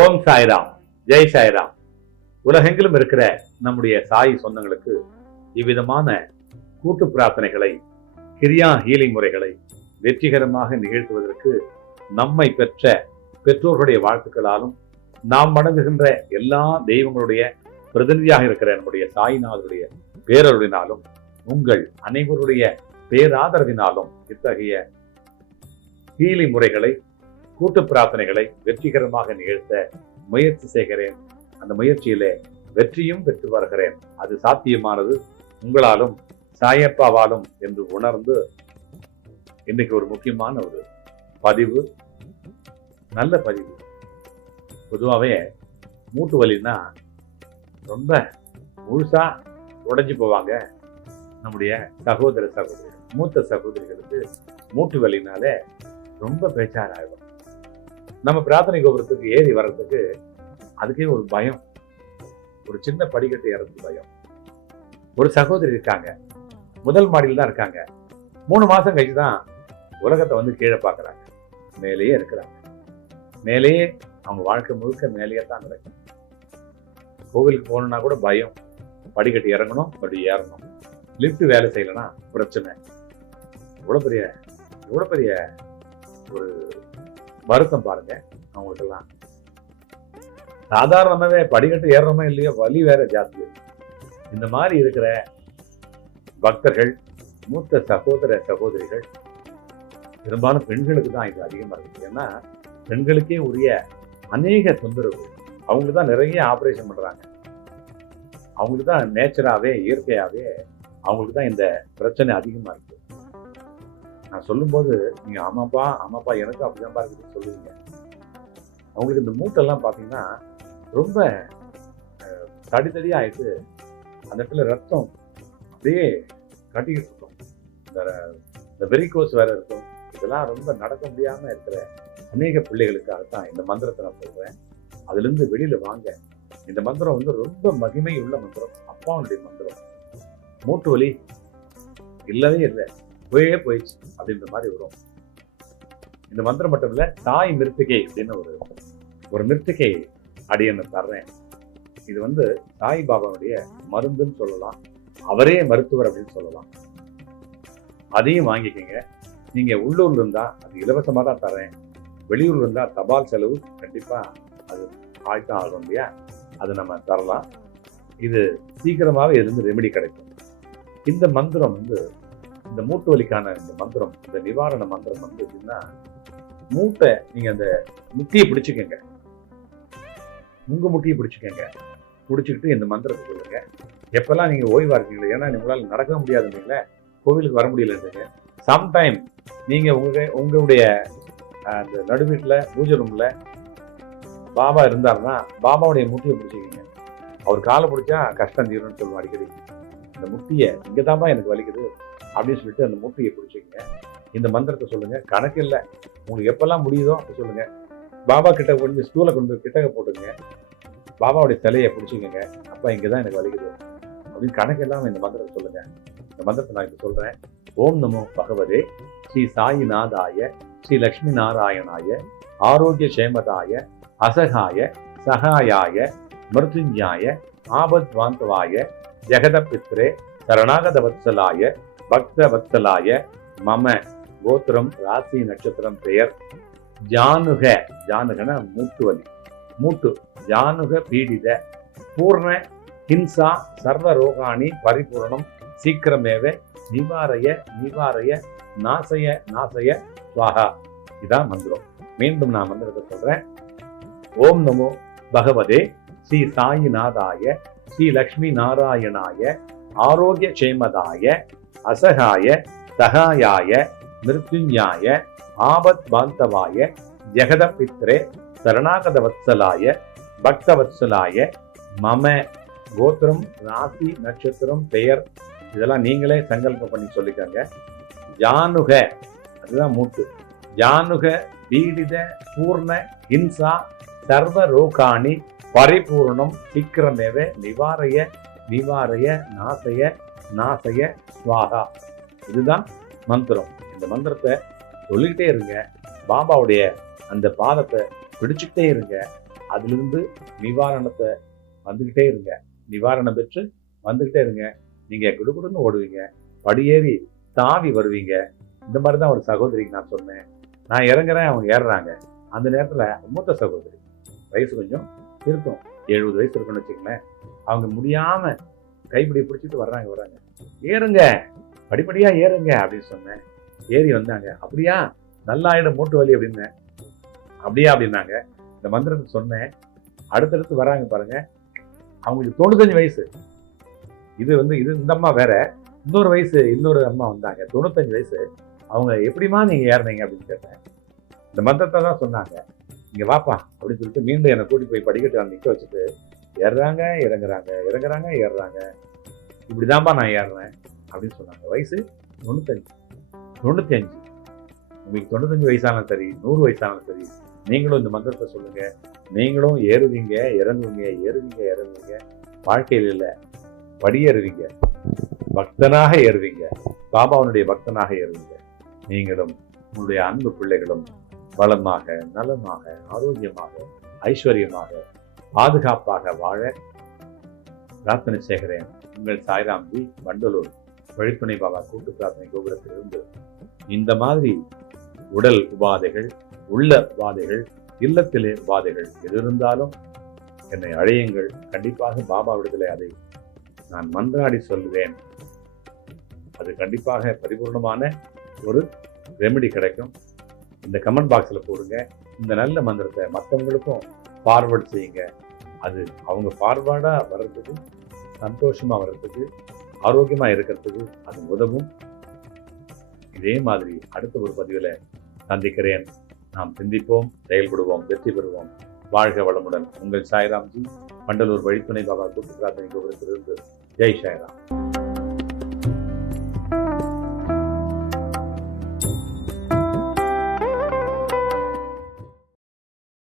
ஓம் சாய்ராம், ஜெய் சாய்ராம். உலகெங்கிலும் இருக்கிற நம்முடைய சாய் சொந்தங்களுக்கு இவ்விதமான கூட்டு பிரார்த்தனைகளை, கிரியா ஹீலிங் முறைகளை வெற்றிகரமாக நிகழ்த்துவதற்கு நம்மை பெற்ற பெற்றோர்களுடைய வாழ்த்துக்களாலும், நாம் வணங்குகின்ற எல்லா தெய்வங்களுடைய பிரதிநிதியாக இருக்கிற நம்முடைய சாய்நாதருடைய பேரருளினாலும், உங்கள் அனைவருடைய பேராதரவினாலும் இத்தகைய ஹீலிங் முறைகளை, கூட்டு பிரார்த்தனைகளை வெற்றிகரமாக நிகழ்த்த முயற்சி செய்கிறேன். அந்த முயற்சியிலே வெற்றியும் பெற்று வருகிறேன். அது சாத்தியமானது உங்களாலும் சாயப்பாவாலும் என்று உணர்ந்து இன்னைக்கு ஒரு முக்கியமான ஒரு பதிவு, நல்ல பதிவு. பொதுவாகவே மூட்டு வலின்னா ரொம்ப முழுசா உடைஞ்சு போவாங்க நம்முடைய சகோதர சகோதரிகள். மூத்த சகோதரிகளுக்கு மூட்டு வலினாலே ரொம்ப பேச்சாராகும். நம்ம பிரார்த்தனை கோபுரத்துக்கு ஏறி வர்றதுக்கு அதுக்கே ஒரு பயம், ஒரு சின்ன படிக்கட்டு ஏறது பயம். ஒரு சகோதரி இருக்காங்க, முதல் மாடியில் தான் இருக்காங்க. 3 மாசம் கழிச்சு தான் உலகத்தை வந்து கீழே பார்க்குறாங்க. மேலேயே இருக்கிறாங்க. மேலேயே அவங்க வாழ்க்கை முழுக்க மேலேயே தான் நடக்கும். கோவிலுக்கு போகணுன்னா கூட பயம், படிக்கட்டு இறங்கணும், அப்படி ஏறணும். லிஃப்ட் வேலை செய்யலைன்னா பிரச்சனை. இவ்வளோ பெரிய ஒரு வருத்தம் பாருங்க அவங்களுக்கெல்லாம். சாதாரணமாவே படிக்கட்டு ஏறணுமோ இல்லையோ, வலி வேற ஜாஸ்தி இருக்கு. இந்த மாதிரி இருக்கிற பக்தர்கள், மூத்த சகோதர சகோதரிகள், பெரும்பாலும் பெண்களுக்கு தான் இது அதிகமாக இருக்கு. ஏன்னா பெண்களுக்கே உரிய அநேக தொந்தரவு. அவங்களுக்கு தான் நிறைய ஆப்ரேஷன் பண்றாங்க. அவங்களுக்கு தான் நேச்சராகவே, இயற்கையாகவே அவங்களுக்கு தான் இந்த பிரச்சனை அதிகமாக இருக்கு. நான் சொல்லும்போது நீங்க ஆமாப்பா எனக்கு அப்படிதான் இருக்குன்னு சொல்லுவீங்க. அவங்களுக்கு இந்த மூட்டெல்லாம் பார்த்தீங்கன்னா ரொம்ப தடித்தடியா ஆயிட்டு அந்த இடத்துல ரத்தம் அப்படியே கட்டிக்கிட்டு இருக்கும். இந்த வெரிகோஸ் வேற இருக்கும். இதெல்லாம் ரொம்ப நடக்க முடியாம இருக்கிற அநேக பிள்ளைகளுக்காகத்தான் இந்த மந்திரத்தை நான் சொல்றேன். அதுல இருந்து வெளியில வாங்க. இந்த மந்திரம் வந்து ரொம்ப மகிமை உள்ள மந்திரம், அப்பாவுடைய மந்திரம். மூட்டு வலி இல்லவே இல்லை, போயிடுச்சு அப்படின்ற மாதிரி வரும். இந்த மந்திரம் மட்டும் இல்ல, தாய் மிருத்திகை அப்படின்னு ஒரு மிருத்திகை அடியனை தர்றேன். இது வந்து சாய் பாபாவுடைய மருந்துன்னு சொல்லலாம், அவரே மருத்துவர் அப்படின்னு சொல்லலாம். அதையும் வாங்கிக்கோங்க. நீங்க உள்ளூர்ல இருந்தா அது இலவசமா தான் தர்றேன். வெளியூர்ல இருந்தா தபால் செலவு கண்டிப்பா அது ஆய்தான் ஆகும் இல்லையா, அது நம்ம தரலாம். இது சீக்கிரமாவே இருந்து ரெமெடி கிடைக்கும். இந்த மந்திரம் வந்து, இந்த மூட்டு வலிக்கான இந்த மந்திரம், இந்த நிவாரண மந்திரம் வந்து எப்படின்னா, மூட்டை நீங்க அந்த முட்டியை பிடிச்சுக்கங்க, உங்க முட்டியை பிடிச்சுக்கங்க. பிடிச்சிக்கிட்டு இந்த மந்திரத்தை சொல்லுங்க. எப்பெல்லாம் நீங்க ஓய்வா இருக்கீங்களா, ஏன்னா உங்களால் நடக்க முடியாதுன்றீங்களே, கோவிலுக்கு வர முடியலன்றீங்க, சம்டைம் நீங்க உங்களுடைய அந்த நடுவீட்டில் பூஜை ரூம்ல பாபா இருந்தாருன்னா பாபாவுடைய முட்டியை பிடிச்சிக்கிங்க. அவர் காலை பிடிச்சா கஷ்டம் தீரும்னு சொல்லுவோம் அடிக்கடி. இந்த முட்டியை இங்கதான்பா எனக்கு வலிக்குது அப்படின்னு சொல்லிட்டு அந்த மூட்டையை பிடிச்சிக்கங்க. இந்த மந்திரத்தை சொல்லுங்க. கணக்கு இல்லை, உங்களுக்கு எப்பெல்லாம் முடியுதோ அப்படி சொல்லுங்க. பாபா கிட்ட கொஞ்சம் ஸ்டூலை கொண்டு கிட்டக்க போட்டுங்க. பாபாவுடைய சிலையை பிடிச்சிக்கங்க. அப்பா இங்கதான் எனக்கு வலிக்குது அப்படின்னு கணக்கு இல்லாம இந்த மந்திரத்தை சொல்லுங்க. இந்த மந்திரத்தை நான் இப்ப சொல்றேன். ஓம் நமோ பகவதே ஸ்ரீ சாயிநாதாய ஸ்ரீ லக்ஷ்மி நாராயணாய ஆரோக்கிய சேமதாய அசகாய சகாயாய மிருத்யுஞ்சாய ஆபத் வாந்தவாய ஜெகதபித்ரே சரணாகத வத்சலாய பக்த வத்சலாய மம கோத்திரம் ராசி நட்சத்திரம் பெயர் ஜானுக, ஜானுகன மூட்டு வலி, மூட்டு ஜானுக பீடித பூர்ண ஹிம்சா சர்வ ரோகாணி பரிபூர்ணம் சீக்கிரமேவ நிவாரய நிவாரய நாசய நாசய ஸ்வாஹா. இதான் மந்திரம். மீண்டும் நான் மந்திரத்தை சொல்றேன். ஓம் நமோ பகவதே ஸ்ரீ சாயிநாதாய ஸ்ரீ லக்ஷ்மி நாராயணாய ஆரோக்கிய சேமதாய அசகாய சகாயாய மிருத்யுஞ்சாய ஆபத் பாந்தவாய ஜெகதபித்ரே சரணாகத வத்சலாய பக்த வத்சலாய மம கோத்திரம் ராசி நட்சத்திரம் பெயர் இதெல்லாம் நீங்களே சங்கல்பம் பண்ணி சொல்லிக்கங்க. ஜானுக, அதுதான் மூட்டு, ஜானுக பீடித பூர்ண ஹிம்சா சர்வ ரோகாணி பரிபூர்ணம் சீக்கிரமேவ நிவாரய நிவாரய நாசய நாசய ஸ்வாகா. இதுதான் மந்திரம். இந்த மந்திரத்தை சொல்லிக்கிட்டே இருங்க. பாபாவுடைய அந்த பாதத்தை பிடிச்சுக்கிட்டே இருங்க. அதிலிருந்து நிவாரணத்தை வந்துக்கிட்டே இருங்க. நிவாரணம் பெற்று வந்துக்கிட்டே இருங்க. நீங்க குடுகுடுன்னு ஓடுவீங்க, படியேறி தாவி வருவீங்க. இந்த மாதிரி தான் ஒரு சகோதரிக்கு நான் சொன்னேன். நான் இறங்குறேன், அவங்க ஏறுறாங்க. அந்த நேரத்துல மூத்த சகோதரி வயசு கொஞ்சம் இருக்கும், 70 வயசு இருக்குன்னு வச்சுக்கங்களேன். அவங்க முடியாம கைப்பிடி பிடிச்சிட்டு வர்றாங்க. ஏறுங்க, படிப்படியா ஏறுங்க அப்படின்னு சொன்னேன். ஏறி வந்தாங்க. அப்படியா, நல்லாயிடும் மூட்டு வலி அப்படின்னு. அப்படியா அப்படின்னாங்க. இந்த மந்திரத்தை சொன்னேன். அடுத்தடுத்து வராங்க பாருங்க. அவங்களுக்கு 95 வயசு. இது இந்த அம்மா வேற. இன்னொரு அம்மா வந்தாங்க, 95 வயசு. அவங்க எப்படிமா நீங்க ஏறினீங்க அப்படின்னு கேட்டேன். இந்த மந்திரத்தை தான் சொன்னாங்க. இங்க வாப்பா அப்படின்னு சொல்லிட்டு மீண்டும் என்னை கூட்டி போய் படிக்கட்டு நிக்க வச்சுட்டு ஏறுறாங்க, இறங்குறாங்க, இறங்குறாங்க, ஏறுறாங்க. இப்படிதான்ப்பா நான் ஏறுறேன் அப்படின்னு சொன்னாங்க. வயசு 95. உங்களுக்கு 95 வயசானாலும் சரி, 100 வயசானாலும் சரி, நீங்களும் இந்த மந்திரத்தை சொல்லுங்க. நீங்களும் ஏறுவீங்க, இறங்குவீங்க, ஏறுவீங்க, இறங்குவீங்க. வாழ்க்கையில் இல்லை, படியேறுவீங்க, பக்தனாக ஏறுவீங்க, பாபாவனுடைய பக்தனாக ஏறுவீங்க. நீங்களும் உங்களுடைய அன்பு பிள்ளைகளும் வளமாக, நலமாக, ஆரோக்கியமாக, ஐஸ்வர்யமாக, பாதுகாப்பாக வாழ பிரார்த்தனை செய்கிறேன். உங்கள் சாய்ராம்ஜி, வண்டலூர் வழித்துணை பாபா கூட்டு பிரார்த்தனை கோபுரத்திலிருந்து. இந்த மாதிரி உடல் உபாதைகள், உள்ள உபாதைகள், இல்லத்திலே உபாதைகள் எது இருந்தாலும் என்னை அழையுங்கள். கண்டிப்பாக பாபாவிடத்திலே அதை நான் மன்றாடி சொல்லுவேன். அது கண்டிப்பாக பரிபூர்ணமான ஒரு ரெமெடி கிடைக்கும். இந்த கமெண்ட் பாக்ஸில் போடுங்க. இந்த நல்ல மந்திரத்தை மற்றவங்களுக்கும் ஃபார்வர்ட் செய்யுங்க. அது அவங்க ஃபார்வர்டாக வர்றதுக்கு, சந்தோஷமாக வர்றதுக்கு, ஆரோக்கியமாக இருக்கிறதுக்கு அது உதவும். இதே மாதிரி அடுத்த ஒரு பதிவில் சந்திக்கிறேன். நாம் சிந்திப்போம், செயல்படுவோம், வெற்றி பெறுவோம். வாழ்க வளமுடன். உங்கள் சாய்ராம்ஜி, வண்டலூர் வழித்துணை பாபா கூட்டு பிரார்த்தனை கோபுரத்திலிருந்து. ஜெய் சாய்ராம்.